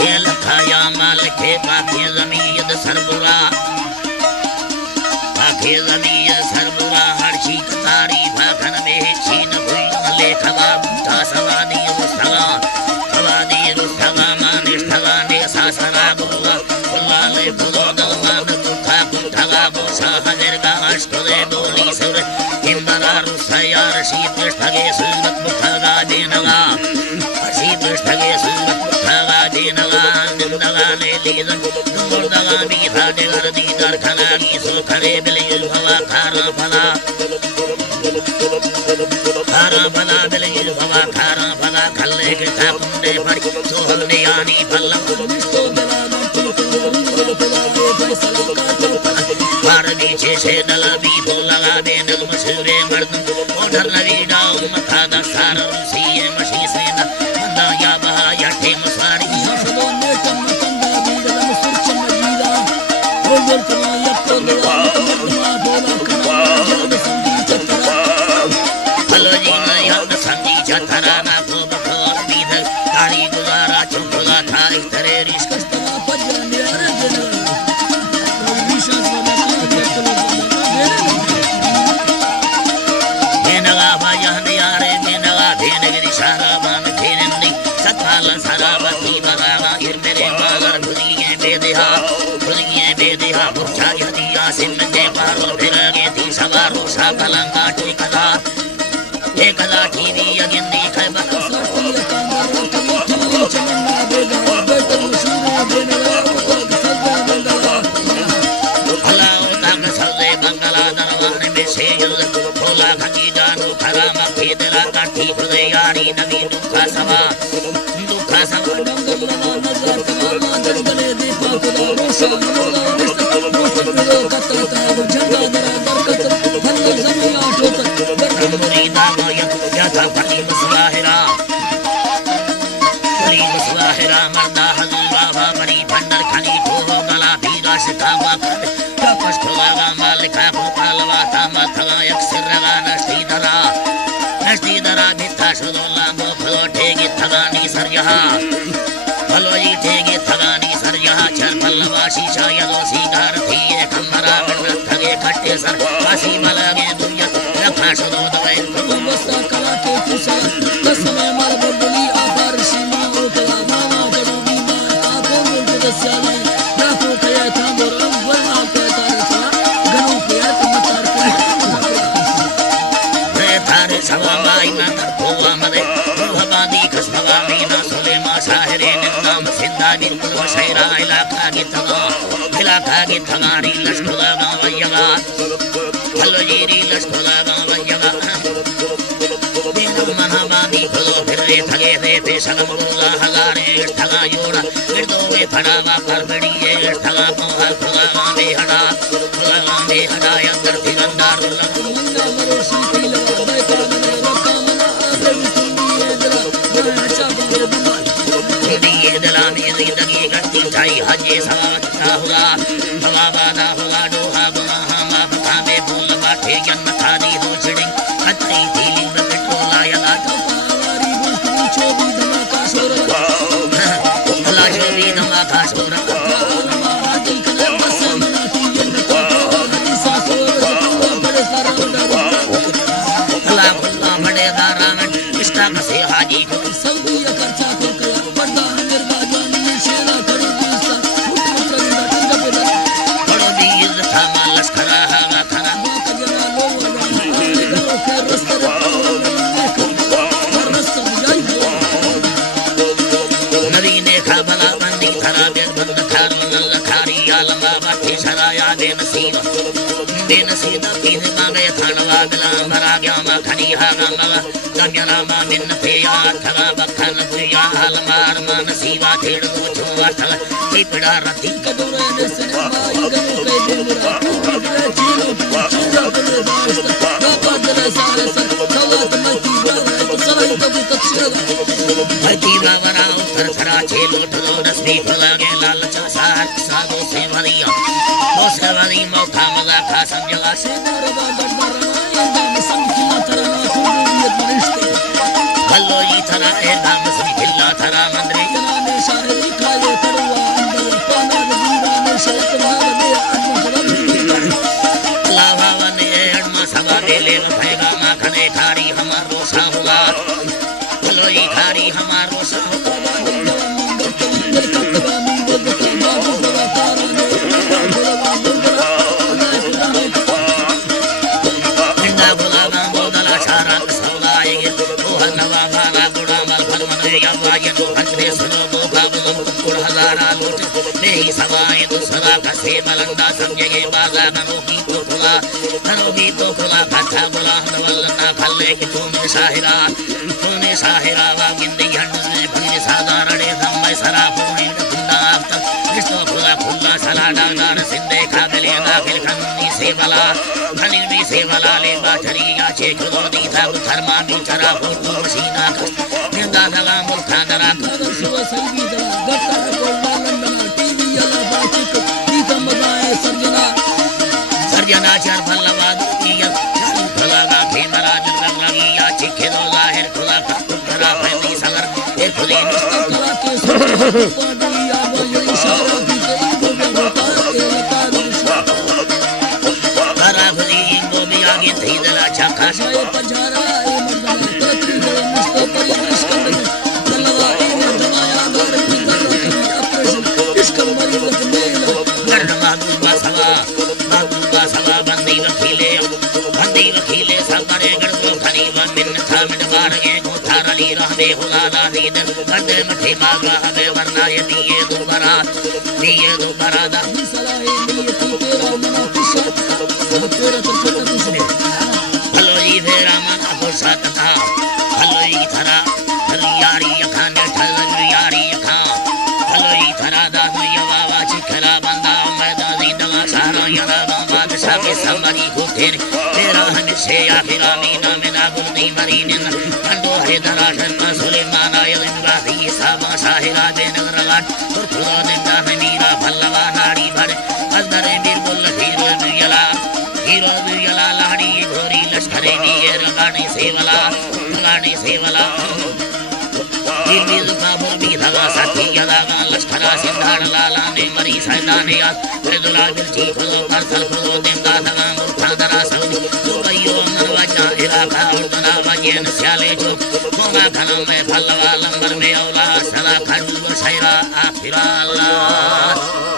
खेल खाया माल खे पाखे जमीयत सरबुरा पाखे जमीयत सरबुरा हर्षी कतारी भाखन में छीन भुई लेखवा बुता सवादी रुस्तगा सवादी रुस्तगा मानिष्ठगा ने सासरा गुरुगा कुल्लाले फुलोदगान कुथा कुठगा बोसा हजरगा अष्टदे बोली सुर हिंदरा रुसया रशी पृष्ठगे सुरत मुठगा देनगा रशी पृष्ठगे सुरत मुठगा देनगा निंदगा ने लीजन दुर्दगा बीथा जगर दीदार खना की सुखरे बिलियुल हवा खारा फला बिलियुल हवा खारा फला खल्ले के थापुंडे पड़ी सोहलने यानी फल्ला नीचे से डला भी लगा दे नल मशहूरे मर्द ओढ़ल नवी डाउ मथा दा सारा रूसी है मशी से ना मंदा या बहा या ठे मसारी शबो ने कम कंदा बीड़ा मसुर चमजीदा रोजर कमा यत्तो दला मर्दमा बोला कमा जल्द संगी चतरा हलो जी ना याद संगी चतरा ना को बखोर बीद तारी गुजारा चुपला था इस तरह रिश्क कस्तवा पजने अरे जन विश्वास सराबती बगाना मेरे बागर खुदिए बेदिहा बुर्छा यदिया सिमके पारो फिरगे थी सवारो सा कलंगा टिकदा एकदा टीवी अगिंदी खैबा सती कांदर कमी चमन्ना बेगा बेटल शुरू देना सदा बंगला अल्लाह तक सदे बंगला दरबार में से भोला खंगी जानो खरामा खेदरा काठी खुदे यारी नवी दुखा सवा शीशा यदो सीगार थी खमरा में थगे खट्टे सर काशी मलगे दुनिया रखा शदो दवे बस्ता कला के तुसा कसमे मर बदली आबार सीमा उतला मामा जरूरी मा आको मुझे दस्याले राखो कया था मोर अव्वल आपका तारसा गनो कया तमतार रे थारे सवा माई ना होवा मदे भवादी खसवा मीना सुलेमा शाहरे नाम सिंधा बिल्कुल शहरा इलाका की खागे थगारी लष्करा गावयगा हलो जीरी लष्करा गावयगा देनो महाबादी भलो फिरे थगे दे सगम गुला हगारे ठगा योड़ा गिरदो में फड़ावा कर बड़िए ठगा पोहा ठगा में हड़ा अंदर फिरंदार लंगा मरोशी तिला बैठा मने रखा मना आदर सुनिए जरा अच्छा बंदे बमाल ये दला में जिंदगी गति जाई हजे साथ हुआ बादा हुआ डोहा बहा मा खामे फूल बाटे जन्म थानी हो छिड़ी खतरी थीली में पेट्रोला या तो पावारी बुस्ती चोबी धमाका शोर अल्लाह चोबी धमाका शोर हमारा दिल कने बस मनाती ये हदी सासोर बड़े सारा अल्लाह अल्लाह बड़े दारा में इष्टा कसे हाजी को सऊदी खर्चा को कया पर्दा निर्वाजन शेरा करू दिसा बेनसीदा पीर मांगे थानवा गला मरा गया मा खनी हागा मगा गम्यना मा मिन पे यार थगा बखन दुया हाल मार मा नसीबा थेड़ को छोवा थगा पिपड़ा रति कदोरे ने सने माई गनो के दिलरा पिपड़ा चीलो चूड़ा बने दास्त बाबा दले सारे सर खवात मती बारे तो सलाई कभी तक्षण भती बावरा उतर खरा छे लोट लो रस्मी फलागे लालचा सार साधो से वरिया मोसवानी मौका मजा खा समझला से दरबा दरबार यंदा में संखिला तरना खुबियत मरिश्ते हल्लो ई थरा ए दाम समी खिल्ला थरा मंदरे जना ने शारे खाए दे सुनो दो काबुल कुड़ हजारा लूट नहीं सवाए तो सदा कसे मलंदा समझे बाजा नरोगी तो खुला कथा बुला वल्लना खल्ले कि तूने साहिरा वागिंदी हंडने भंगे साधारण धम्मे सरा पूरी कुंडा तक किस्तो खुला सला डांगार सिंधे खागले दाखिल खन्नी से वाला ले बाचरिया छे खुलो दी था धर्मा बिचरा फोटो मशीना निंदा दला मुल्का दरा शिव संगीत गटर कोल्ला लंदन टीवी अला बाचिक गीतम गाए सर्जना चार भल्लवा दुनिया चालू भलागा खेमरा जग लगी या चिखे दो जाहिर खुला खरा फैली सगर ए खुली कला के पाडिया वो इशारा की गई वो होता है लता करा खुली वो भी आगे थी दला छका ये पंजारा ए मर्दन तरक्की हो मुस्तो पर निष्कंद कलवा ए दमाया दर की कर ऑपरेशन इसका मरीज मेल गर्द महबूबा सवा बंदी वकीले सब करे गड़ो खरीब मिन था मिन बार के को थारली रहबे हुलाला दीद गर्द मथे मागा हवे वरना ये दिए दो बरात दा सलाए नियति तेरा मना किशा तेरा तो छोटा कुछ नहीं हलो जी फेरा मन अपुसा तथा हलो जी थरा यारी अखान ठल यारी अखा हलो जी थरा दा दुनिया बाबा चिखरा बंदा मैदा जिंदगा सारा यारा बादशाह के समरी को तेरा हमेशा आखिरा मीना मिना गुल्दी मरीन कंडो है दराशन मा सुलेमान आयल बादी सामा साहिरा बेनगर लाट और खुदा देता है मीरा भल्लवा नाड़ी भर अंदर बिरबुल हीरो बिरला लाड़ी घोरी लश्करे नीर लगाने सेवला दिल्ली जुकाबुल भी धगा साथी यदागा लश्करा सिंधाड़ लाला ने मरी सैदाने याद दुला दिल जी खुलो करसल खुलो देंगा धगा मुर्खा दरा सऊदी दुबईयो नरवाजा इलाका उड़ना वजन स्याले जो मोगा खनों में भल्लवा लंबर में औला सदा खंड शैरा आखिरा अल्लाह